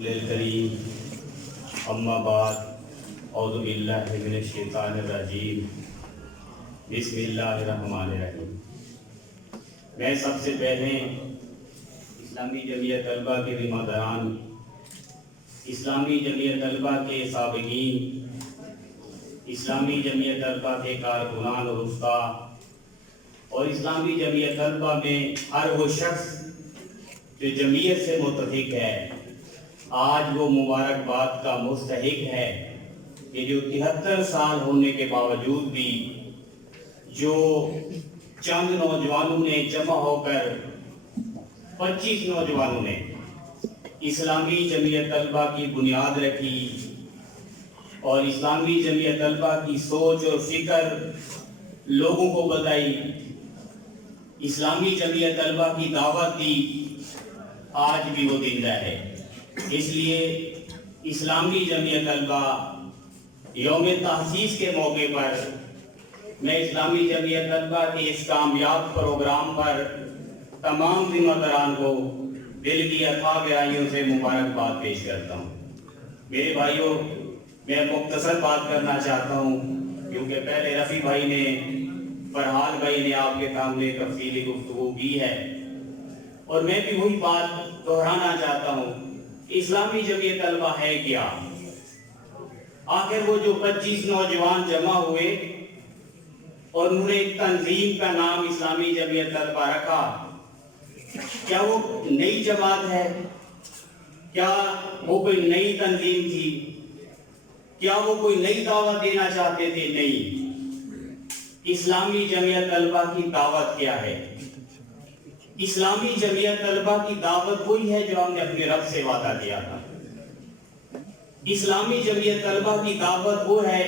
الکریم اما بعد اعوذ باللہ من الشیطان الرجیم بسم اللہ الرحمن الرحیم۔ میں سب سے پہلے اسلامی جمعیت طلبہ کے ذمہ داران، اسلامی جمعیت طلبہ کے سابقین، اسلامی جمعیت طلبہ کے کارکنان اور استاد اور اسلامی جمعیت طلبہ میں ہر وہ شخص جو جمعیت سے متفق ہے، آج وہ مبارکباد کا مستحق ہے کہ جو 73 سال ہونے کے باوجود بھی جو چند نوجوانوں نے جمع ہو کر 25 نوجوانوں نے اسلامی جمعیت طلبہ کی بنیاد رکھی اور اسلامی جمعیت طلبہ کی سوچ اور فکر لوگوں کو بتائی، اسلامی جمعیت طلبہ کی دعوت دی، آج بھی وہ زندہ ہے۔ اس لیے اسلامی جمعیت طلبہ یوم تاسیس کے موقع پر میں اسلامی جمعیت طلبہ کے اس کامیاب پروگرام پر تمام ذمہ داران کو دل کی اتھاہ گہرائیوں سے مبارکباد پیش کرتا ہوں۔ میرے بھائیوں، میں مختصر بات کرنا چاہتا ہوں کیونکہ پہلے رفیع بھائی نے، فرحان بھائی نے آپ کے سامنے تفصیلی گفتگو کی ہے، اور میں بھی وہی بات دہرانا چاہتا ہوں۔ اسلامی جمعیت طلبہ ہے کیا؟ آخر وہ جو 25 نوجوان جمع ہوئے اور انہوں نے ایک تنظیم کا نام اسلامی جمعیت طلبہ رکھا، کیا وہ نئی جماعت ہے؟ کیا وہ کوئی نئی تنظیم تھی؟ کیا وہ کوئی نئی دعوت دینا چاہتے تھے؟ نہیں۔ اسلامی جمعیت طلبہ کی دعوت کیا ہے؟ اسلامی جمعیت طلبہ کی دعوت وہی ہے جو ہم نے اپنے رب سے وعدہ کیا تھا۔ اسلامی جمعیت طلبہ کی دعوت وہ ہے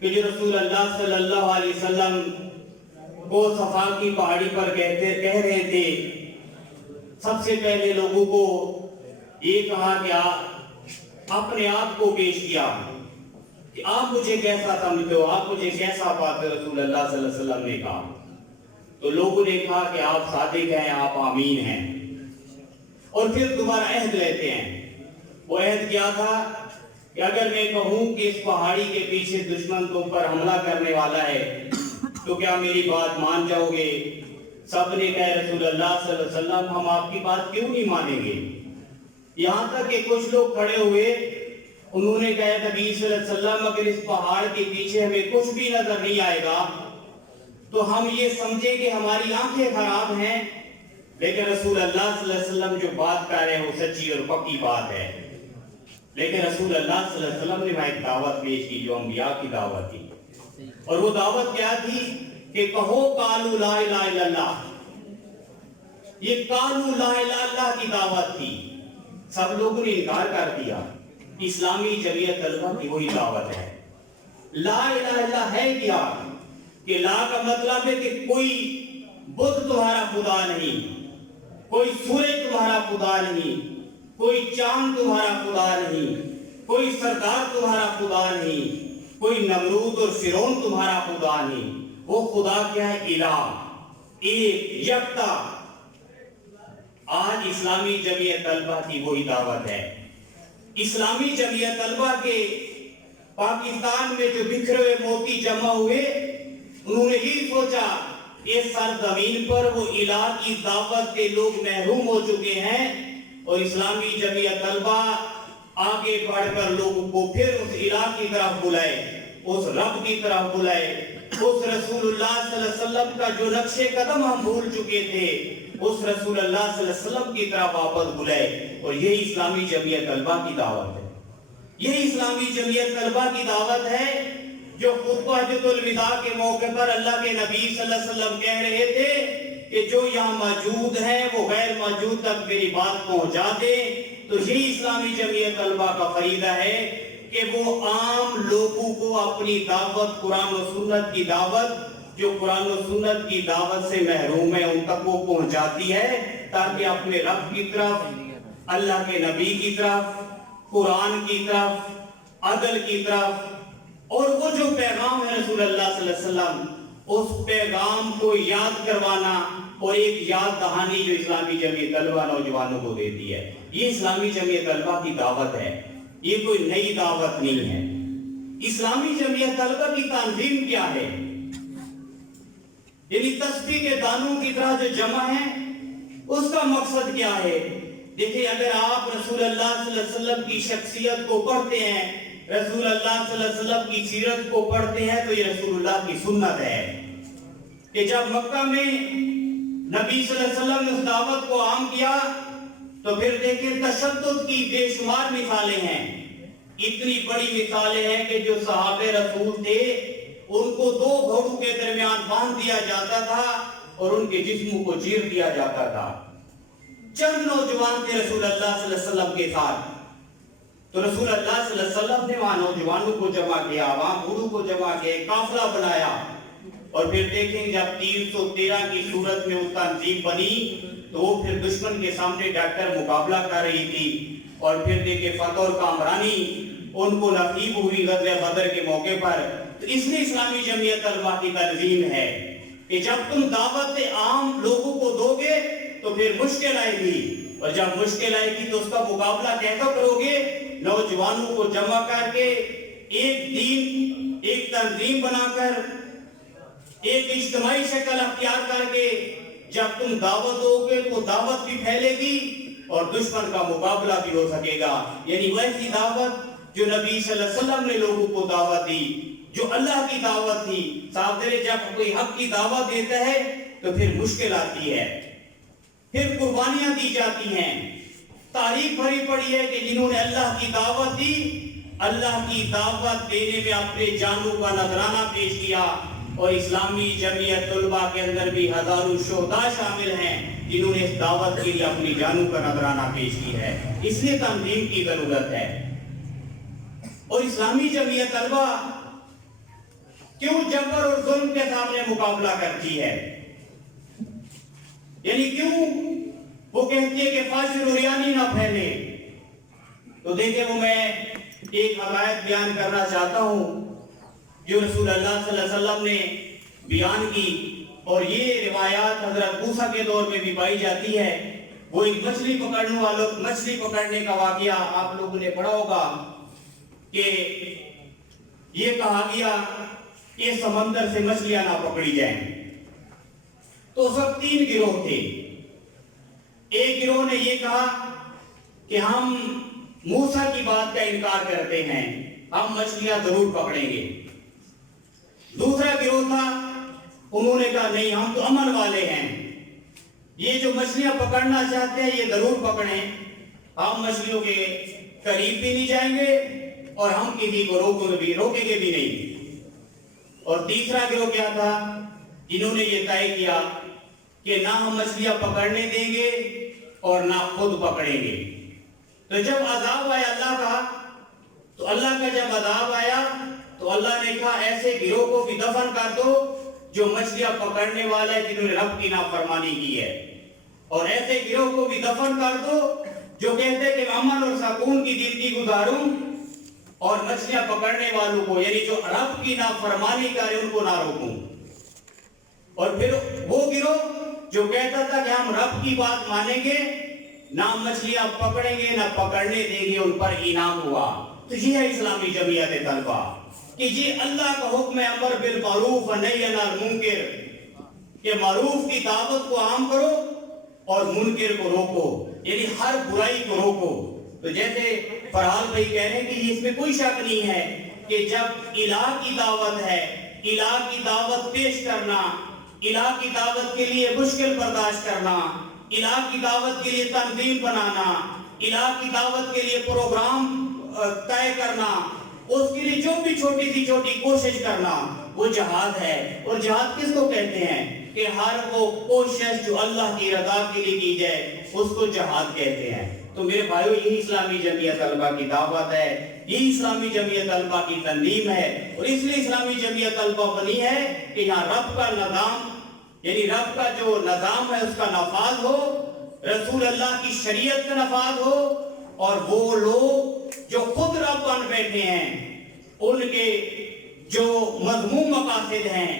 کہ جو رسول اللہ صلی اللہ علیہ وسلم کو صفا کی پہاڑی پر کہہ رہے تھے، سب سے پہلے لوگوں کو یہ کہا کہ اپنے آپ کو پیش کیا کہ آپ مجھے کیسا سمجھتے ہو، آپ مجھے کیسا پاتے؟ رسول اللہ صلی اللہ علیہ وسلم نے کہا تو لوگوں نے کہا کہ آپ صادق ہیں، آپ امین ہیں، اور پھر دوبارہ عہد لیتے ہیں۔ وہ عہد کیا تھا کہ اگر میں کہوں کہ اس پہاڑی کے پیچھے دشمن تم پر حملہ کرنے والا ہے تو کیا میری بات مان جاؤ گے؟ سب نے کہا رسول اللہ صلی اللہ علیہ وسلم ہم آپ کی بات کیوں نہیں مانیں گے؟ یہاں تک کہ کچھ لوگ کھڑے ہوئے، انہوں نے کہا نبی صلی اللہ علیہ وسلم اگر اس پہاڑ کے پیچھے ہمیں کچھ بھی نظر نہیں آئے گا تو ہم یہ سمجھیں کہ ہماری آنکھیں خراب ہیں، لیکن رسول اللہ صلی اللہ علیہ وسلم جو بات کر رہے ہیں وہ سچی اور پکی بات ہے۔ لیکن رسول اللہ صلی اللہ علیہ وسلم نے وہاں ایک دعوت پیش کی جو انبیاء کی دعوت تھی، اور وہ دعوت کیا تھی کہ کہو قالوا لا الہ الا اللہ۔ یہ قالوا لا الہ الا اللہ کی دعوت تھی، سب لوگوں نے انکار کر دیا۔ اسلامی جمعیت طلبہ کی وہی دعوت ہے۔ لا الہ الا اللہ ہے کیا؟ کہ لا کا مطلب ہے کہ کوئی بت تمہارا خدا نہیں، کوئی سورج تمہارا خدا نہیں، کوئی چاند تمہارا خدا نہیں، کوئی سردار تمہارا خدا نہیں، کوئی نمرود اور فرعون تمہارا خدا نہیں۔ وہ خدا کیا ہے؟ الہ، ایک، یکتا۔ آج اسلامی جمعیت طلبہ کی وہی دعوت ہے۔ اسلامی جمعیت طلبہ کے پاکستان میں جو بکھرے ہوئے موتی جمع ہوئے، انہوں نے یہ سوچا اس سرزمین پر وہ الہ کی دعوت کے لوگ محروم ہو چکے ہیں، اور اسلامی جمعیت طلبہ آگے بڑھ کر لوگوں کو پھر اس الہ کی طرف بلائے، اس رب کی طرف بلائے، اس رسول اللہ صلی اللہ علیہ وسلم کا جو نقش قدم ہم بھول چکے تھے، اس رسول اللہ صلی اللہ علیہ وسلم کی طرف واپس بلائے۔ اور یہی اسلامی جمعیت طلبہ کی دعوت ہے۔ یہی اسلامی جمعیت طلبہ کی دعوت ہے جو خطبہ حجۃ الوداع کے موقع پر اللہ کے نبی صلی اللہ علیہ وسلم کہہ رہے تھے کہ جو یہاں موجود ہیں وہ غیر موجود تک میری بات پہنچا دے۔ تو یہی اسلامی جمعیت طلبہ کا فریضہ ہے کہ وہ عام لوگوں کو اپنی دعوت، قرآن و سنت کی دعوت، جو قرآن و سنت کی دعوت سے محروم ہے ان تک وہ پہنچاتی ہے، تاکہ اپنے رب کی طرف، اللہ کے نبی کی طرف، قرآن کی طرف، عدل کی طرف، اور وہ جو پیغام ہے رسول اللہ صلی اللہ علیہ وسلم، اس پیغام کو یاد کروانا، اور ایک یاد دہانی جو اسلامی جمعیت طلبہ نوجوانوں کو دیتی ہے. یہ اسلامی جمعیت طلبہ کی دعوت ہے, یہ کوئی نئی دعوت نہیں ہے. اسلامی جمعیت طلبہ کی تنظیم کیا ہے؟ یعنی تسبیح کے دانوں کی طرح جو جمع ہے اس کا مقصد کیا ہے؟ دیکھیں, اگر آپ رسول اللہ صلی اللہ علیہ وسلم کی شخصیت کو پڑھتے ہیں, رسول اللہ صلی اللہ علیہ وسلم کی سیرت کو پڑھتے ہیں, تو یہ رسول اللہ کی سنت ہے کہ جب مکہ میں نبی صلی اللہ علیہ وسلم نے اس دعوت کو عام کیا تو پھر دیکھیں تشدد کی بے شمار مثالیں ہیں. اتنی بڑی مثالیں ہیں کہ جو صحابہ رسول تھے ان کو 2 گھوڑوں کے درمیان باندھ دیا جاتا تھا اور ان کے جسموں کو چیر دیا جاتا تھا. چند نوجوان تھے رسول اللہ صلی اللہ علیہ وسلم کے ساتھ, تو رسول اللہ صلی اللہ علیہ وسلم نے وہاں نوجوانوں کو جمع کیا, وہاں بوڑھوں کو جمع کیا, قافلہ بنایا, اور پھر دیکھیں جب 313 کی صورت میں وہ تنظیم بنی تو وہ پھر دشمن کے سامنے ڈٹ کر مقابلہ کر رہی تھی. اور پھر دیکھیں فتح اور کامرانی ان کو نصیب ہوئی غزوہ بدر کے موقع پر. تو اس لیے اسلامی جمعیت طلبہ کی تنظیم ہے کہ جب تم دعوت عام لوگوں کو دو گے تو پھر مشکل آئے گی, اور جب مشکل آئے گی تو اس کا مقابلہ کیسا کرو گے؟ نوجوانوں کو جمع کر کے ایک دین, ایک تنظیم بنا کر, ایک اجتماعی شکل اختیار کر کے جب تم دعوت دو گے تو دعوت بھی پھیلے گی اور دشمن کا مقابلہ بھی ہو سکے گا. یعنی ویسی دعوت جو نبی صلی اللہ علیہ وسلم نے لوگوں کو دعوت دی, جو اللہ کی دعوت تھی. صاحب جب کوئی حق کی دعوت دیتا ہے تو پھر مشکل آتی ہے, پھر قربانیاں دی جاتی ہیں. تاریخ بھری پڑی ہے کہ جنہوں نے اللہ کی دعوت دی, اللہ کی دعوت دینے میں اپنے جانوں کا نذرانہ پیش کیا. اور اسلامی جمعیت طلبہ کے اندر بھی ہزاروں شہداء شامل ہیں جنہوں نے اس دعوت کے لیے اپنی جانوں کا نذرانہ پیش کی ہے. اس لیے تنظیم کی ضرورت ہے. اور اسلامی جمعیت طلبہ کیوں جبر اور ظلم کے سامنے مقابلہ کرتی ہے؟ یعنی کیوں وہ کہتی ہے کہ فاشر اور ریانی نہ پھیلے؟ تو دیکھیں وہ میں ایک حقائق بیان کرنا چاہتا ہوں جو رسول اللہ صلی اللہ علیہ وسلم نے بیان کی, اور یہ روایات حضرت موسیٰ کے دور میں بھی پائی جاتی ہے. وہ ایک مچھلی پکڑنے کا واقعہ آپ لوگوں نے پڑھا ہوگا کہ یہ کہا گیا کہ سمندر سے مچھلیاں نہ پکڑی جائیں. تو اس وقت 3 گروہ تھے. ایک گروہ نے یہ کہا کہ ہم موسیٰ کی بات کا انکار کرتے ہیں, ہم مچھلیاں ضرور پکڑیں گے. دوسرا گروہ تھا, انہوں نے کہا نہیں ہم تو امن والے ہیں, یہ جو مچھلیاں پکڑنا چاہتے ہیں یہ ضرور پکڑیں, ہم مچھلیوں کے قریب بھی نہیں جائیں گے اور ہم کسی کو روکیں گے بھی نہیں. اور تیسرا گروہ کیا تھا, جنہوں نے یہ طے کیا کہ نہ ہم مچھلیاں پکڑنے دیں گے اور نہ خود پکڑیں گے. تو جب عذاب آیا اللہ کا, تو اللہ کا جب عذاب آیا تو اللہ نے کہا ایسے گروہ کو بھی دفن کر دو جو مچھلیاں پکڑنے والے جنہوں نے رب کی نافرمانی کی ہے, اور ایسے گروہ کو بھی دفن کر دو جو کہتے کہ امن اور سکون کی زندگی گزاروں اور مچھلیاں پکڑنے والوں کو یعنی جو رب کی نافرمانی کرے ان کو نہ روکوں. اور پھر وہ گروہ جو کہتا تھا کہ ہم رب کی بات مانیں گے, نہ مچھلیاں پکڑیں گے نہ پکڑنے دیں گے, ان پر انعام ہوا. تو یہ ہے اسلامی جمعیت طلبہ کہ یہ اللہ کا حکم ہے امر بالمعروف و نہی عن المنکر, کہ معروف کی دعوت کو عام کرو اور منکر کو روکو, یعنی ہر برائی کو روکو. تو جیسے فرحال بھائی کہہ رہے ہیں کہ اس میں کوئی شک نہیں ہے کہ جب الہ کی دعوت ہے, الہ کی دعوت پیش کرنا, الہ کی دعوت کے لیے مشکل برداشت کرنا, الہ کی دعوت کے لیے تنظیم بنانا, الہ کی دعوت کے لیے پروگرام طے کرنا, اس کے لیے جو بھی چھوٹی سی چھوٹی کوشش کرنا, وہ جہاد ہے. اور جہاد کس کو کہتے ہیں کہ ہر وہ کوشش جو اللہ کی رضا کے لیے کی جائے اس کو جہاد کہتے ہیں. تو میرے بھائیو یہی اسلامی جمعیت طلبہ کی دعوت ہے, یہی اسلامی جمعیت طلبہ کی تنظیم ہے. اور اس لیے اسلامی جمعیت طلبہ بنی ہے کہ یہاں رب کا نظام یعنی رب کا جو نظام ہے اس کا نفاذ ہو, رسول اللہ کی شریعت کا نفاذ ہو, اور وہ لوگ جو خود رب بن بیٹھے ہیں ان کے جو مذموم مقاصد ہیں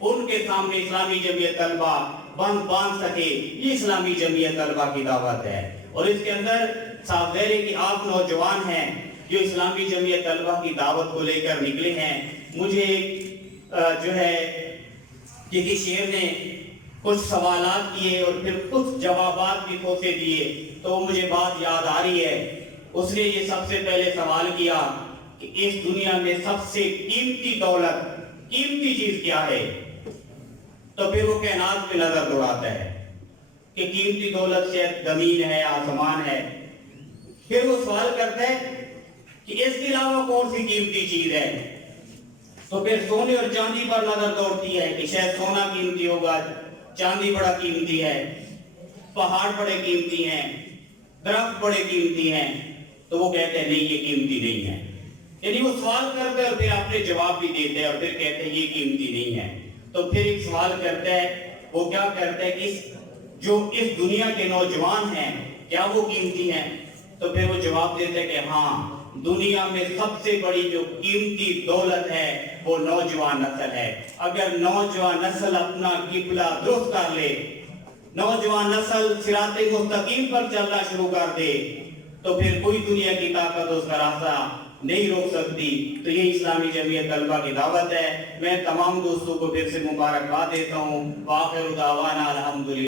ان کے سامنے اسلامی جمعیت طلبہ باندھ سکے، یہ اسلامی جمعیت طلبہ کی دعوت ہے۔ اور اس کے اندر صاف ظاہر ہے کہ آپ نوجوان ہیں جو اسلامی جمعیت طلبہ کی دعوت کو لے کر نکلے ہیں۔ مجھے جو ہے کسی شیخ نے کچھ سوالات کیے اور پھر کچھ جوابات بھی کھوتے دیے، تو مجھے بات یاد آ رہی ہے۔ اس نے یہ سب سے پہلے سوال کیا کہ اس دنیا میں سب سے قیمتی دولت، قیمتی چیز کیا ہے؟ تو پھر وہ کائنات پہ نظر دوڑاتا ہے کہ قیمتی دولت شاید زمین ہے، آسمان ہے۔ پھر وہ سوال کرتا ہے کہ اس کے علاوہ کون سی قیمتی چیز ہے؟ تو پھر سونے اور چاندی پر نظر دوڑتی ہے کہ شاید سونا قیمتی ہوگا، چاندی بڑا قیمتی ہے، پہاڑ بڑے قیمتی ہیں، درخت بڑے قیمتی ہیں۔ تو وہ کہتے ہیں نہیں، یہ قیمتی نہیں ہے۔ یعنی وہ سوال کرتے ہیں اور پھر اپنے جواب بھی دیتے ہیں اور پھر کہتے ہیں یہ قیمتی نہیں ہے۔ تو پھر ایک سوال کرتا ہے، وہ کیا کرتا ہے کہ جو اس دنیا کے نوجوان ہیں کیا وہ قیمتی ہیں؟ تو پھر وہ جواب دیتے ہیں کہ ہاں، دنیا میں سب سے بڑی جو قیمتی دولت ہے وہ نوجوان نسل ہے۔ اگر نوجوان نسل اپنا قبلہ درست کر لے، نوجوان نسل صراط مستقیم پر چلنا شروع کر دے، تو پھر کوئی دنیا کی طاقت اس کا راستہ نہیں روک سکتی۔ تو یہ اسلامی جمعیت طلبہ کی دعوت ہے۔ میں تمام دوستوں کو پھر سے مبارکباد دیتا ہوں۔ وآخر دعوانا الحمدللہ۔